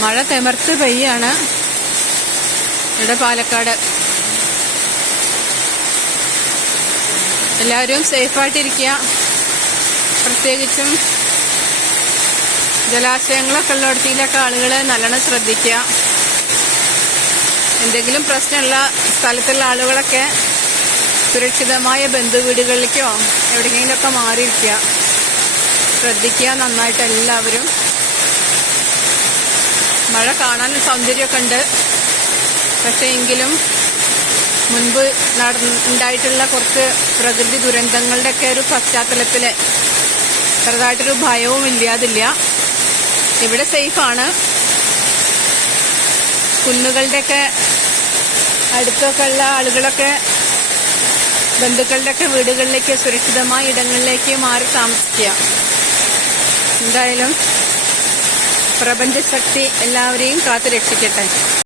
മഴ തിമർത്ത് പെയ്യാണ് ഇവിടെ പാലക്കാട്. എല്ലാവരും സേഫായിട്ടിരിക്കുക. പ്രത്യേകിച്ചും ജലാശയങ്ങളൊക്കെ ഉള്ളിടത്തിലൊക്കെ ആളുകൾ നല്ലോണം ശ്രദ്ധിക്കുക. എന്തെങ്കിലും പ്രശ്നമുള്ള സ്ഥലത്തുള്ള ആളുകളൊക്കെ സുരക്ഷിതമായ ബന്ധുവീടുകളിലേക്കോ എവിടെയെങ്കിലുമൊക്കെ മാറിയിരിക്കുക. ശ്രദ്ധിക്കുക നന്നായിട്ട് എല്ലാവരും. മഴ കാണാൻ സൗന്ദര്യമൊക്കെ ഉണ്ട്. പക്ഷേ എങ്കിലും മുൻപ് ഉണ്ടായിട്ടുള്ള കുറച്ച് പ്രകൃതി ദുരന്തങ്ങളുടെയൊക്കെ ഒരു പശ്ചാത്തലത്തിൽ ചെറുതായിട്ടൊരു ഭയവും ഇല്ലാതില്ല. ഇവിടെ സേഫാണ്. കുന്നുകളുടെയൊക്കെ അടുത്തൊക്കെ ഉള്ള ആളുകളൊക്കെ ബന്ധുക്കളുടെയൊക്കെ വീടുകളിലേക്ക് സുരക്ഷിതമായ ഇടങ്ങളിലേക്ക് മാറി താമസിക്കുക. എന്തായാലും പ്രപഞ്ചശക്തി എല്ലാവരെയും കാത്തു രക്ഷിക്കട്ടെ.